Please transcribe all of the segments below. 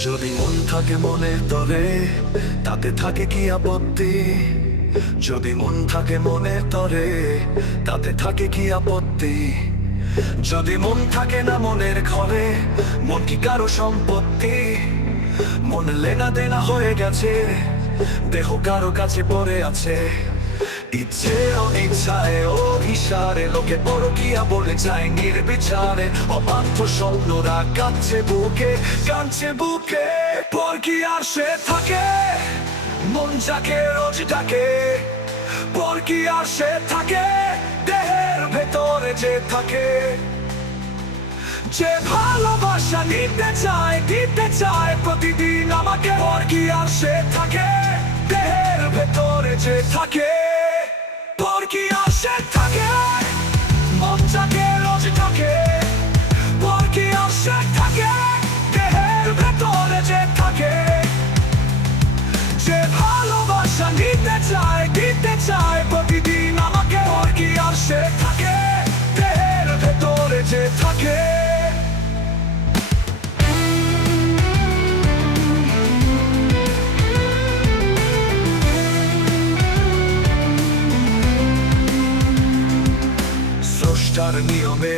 যদি মন থাকে মনের তরে, তাতে থাকে কি আপত্তি? যদি মন থাকে মনের তরে, তাতে থাকে কি আপত্তি? যদি মন থাকে না মনের ঘরে, মন কি কারো সম্পত্তি? মন লেনা দেনা হয়ে গেছে, দেহ কারো কাছে পড়ে আছে। ইচ্ছে অনিচ্ছায় অভিসারে লোকে পরকিয়া বলে যায় নির্বিচারে। অবাধ্য স্বপ্নরা কাঁদছে বুকে, কাঁদছে বুকে। পরকিয়ার সে থাকে, মন যাকে রোজ ডাকে। পরকিয়ার সে থাকে, দেহের ভেতরে যে থাকে। যে ভালোবাসা দিতে চায় প্রতিদিন আমাকে। পরকিয়ার সে থাকে, দেহের ভেতরে যে থাকে। পরকিয়ার সে থাকে, মন যাকে রোজ ডাকে। পরকিয়ার সে থাকে, দেহের ভেতরে যে থাকে। যে ভালোবাসা দিতে চায় প্রতিদিন আমাকে। পরকিয়ার সে থাকে, দেহের ভেতরে যে থাকে। স্রষ্টার নিয়মে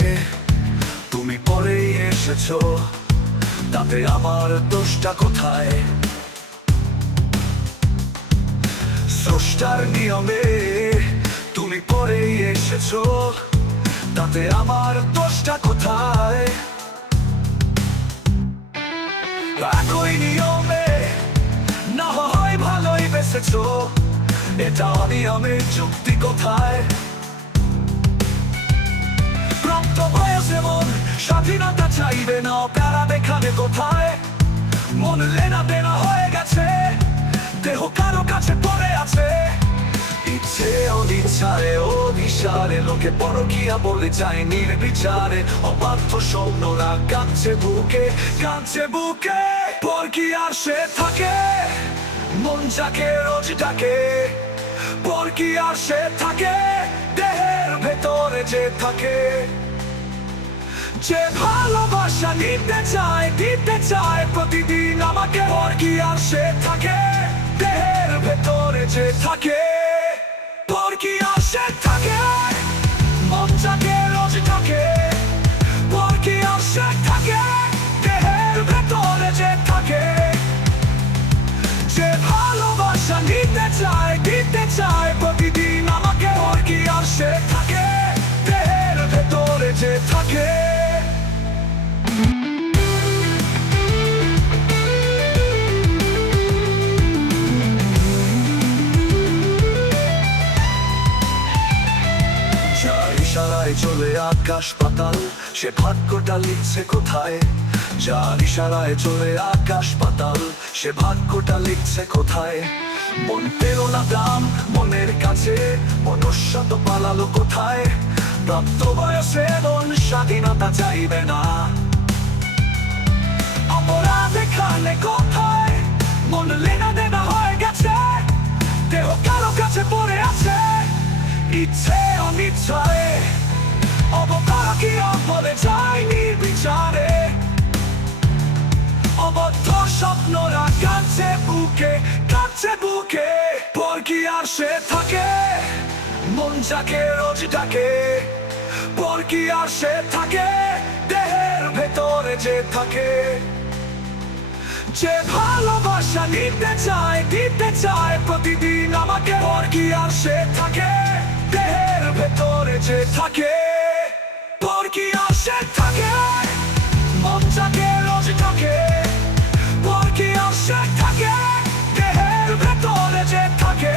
তুমি পরেই এসেছো, তাতে আমার দোষটা কোথায়? স্রষ্টার নিয়মে তুমি পরেই এসেছো, তাতে আমার দোষটা কোথায়? একই নিয়মে না হয় ভালোই বেসেছো, এটা অনিয়মের যুক্তি কোথায়? প্রাপ্ত বয়সে মন স্বাধীনতা চাইবে না, প্যারা দেখাবে কোথায়? মন লেনা দেনা হয়ে গেছে, দেহ কারো কাছে পড়ে আছে। ইচ্ছে অনিচ্ছায় অভিসারে লোকে পরকিয়া বলে যায় নির্বিচারে। অবাধ্য স্বপ্নরা কাঁদছে বুকে, কাঁদছে বুকে। পরকিয়ার সে থাকে, মন যাকে রোজ ডাকে। পরকিয়ার সে থাকে, দেহের ভেতরে যে থাকে। যে ভালোবাসা দিতে চায় প্রতিদিন আমাকে। পরকিয়ার সে থাকে, দেহের ভেতরে যে থাকে। পরকিয়ার সে থাকে, মন যাকে রোজ ডাকে। পরকিয়ার সে থাকে, দেহের ভেতরে যে থাকে। যে ভালোবাসা দিতে চায় প্রতিদিন আমাকে। পরকিয়ার সে থাকে, দেহের ভেতরে যে থাকে। যার ইশারায় চলে আকাশ পাতাল, সে ভাগ্যটা লিখছে কোথায়? যার ইশারায় চলে আকাশ পাতাল, সে ভাগ্যটা লিখছে কোথায়? মন পেল না দাম মনের কাছে, মনুষ্য তো পালালো কোথায়? প্রাপ্ত বয়সে মন স্বাধীনতা চাইবে না, অপরাধ এখানে কোথায়? মন লেনা দেনা হয়ে গেছে, দেহ কারো কাছে পড়ে আছে। ইচ্ছে অনিচ্ছায় অবকারকিয়া বলে যায় নির্বিচারে। অবদ্ধ স্বপ্নরা কাঁদছে বুকে, কাঁদছে বুকে। পরকিয়ার সে থাকে, মন যাকে রোজ ডাকে। পরকিয়ার সে থাকে, দেহের ভেতরে যে থাকে। যে ভালোবাসা দিতে চায় প্রতিদিন আমাকে। পরকিয়ার সে থাকে, দেহের ভেতরে যে থাকে। পরকিয়ার সে থাকে, মন যাকে রোজ ডাকে। পরকিয়ার সে থাকে, দেহের ভেতরে যে থাকে।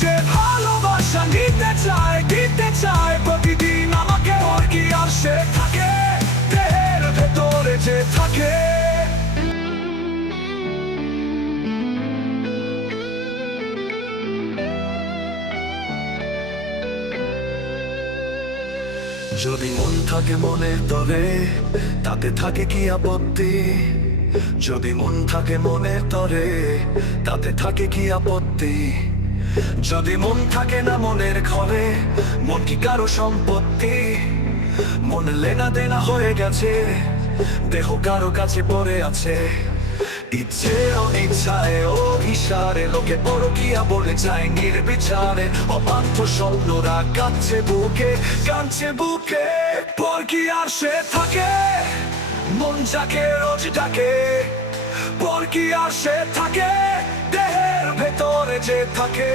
যে ভালোবাসা দিতে চায় প্রতিদিন আমাকে। পরকিয়ার সে থাকে, দেহের ভেতরে যে থাকে। যদি মন থাকে মনের তরে, তাতে থাকে কি আপত্তি? যদি মন থাকে মনের তরে, তাতে থাকে কি আপত্তি? যদি মন থাকে না মনের ঘরে, মন কি কারো সম্পত্তি? মন লেনা দেনা হয়ে গেছে, দেহ কারো কাছে পড়ে আছে, ইচ্ছে অনিচ্ছায় অভিসারে লোকে পরকিয়া বলে যায় নির্বিচারে। অবাধ্য স্বপ্নরা কাঁদছে বুকে পরকিয়ার সে থাকে, মন যাকে রোজ ডাকে। পরকিয়ার সে থাকে, দেহের ভেতরে যে থাকে।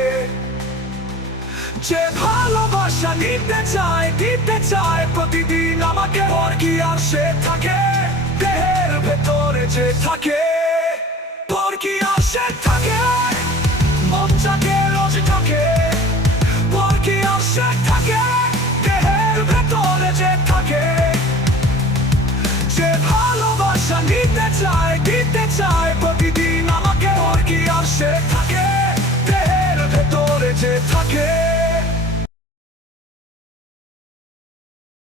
যে ভালোবাসা দিতে চায় প্রতিদিন আমাকে। পরকিয়ার সে থাকে, দেহের ভেতরে যে থাকে। পরকিয়ার সে থাকে, মন যাকে রোজ ডাকে। পরকিয়ার সে থাকে, দেহের ভেতরে যে থাকে। যে ভালোবাসা দিতে চায় প্রতিদিন আমাকে। পরকিয়ার সে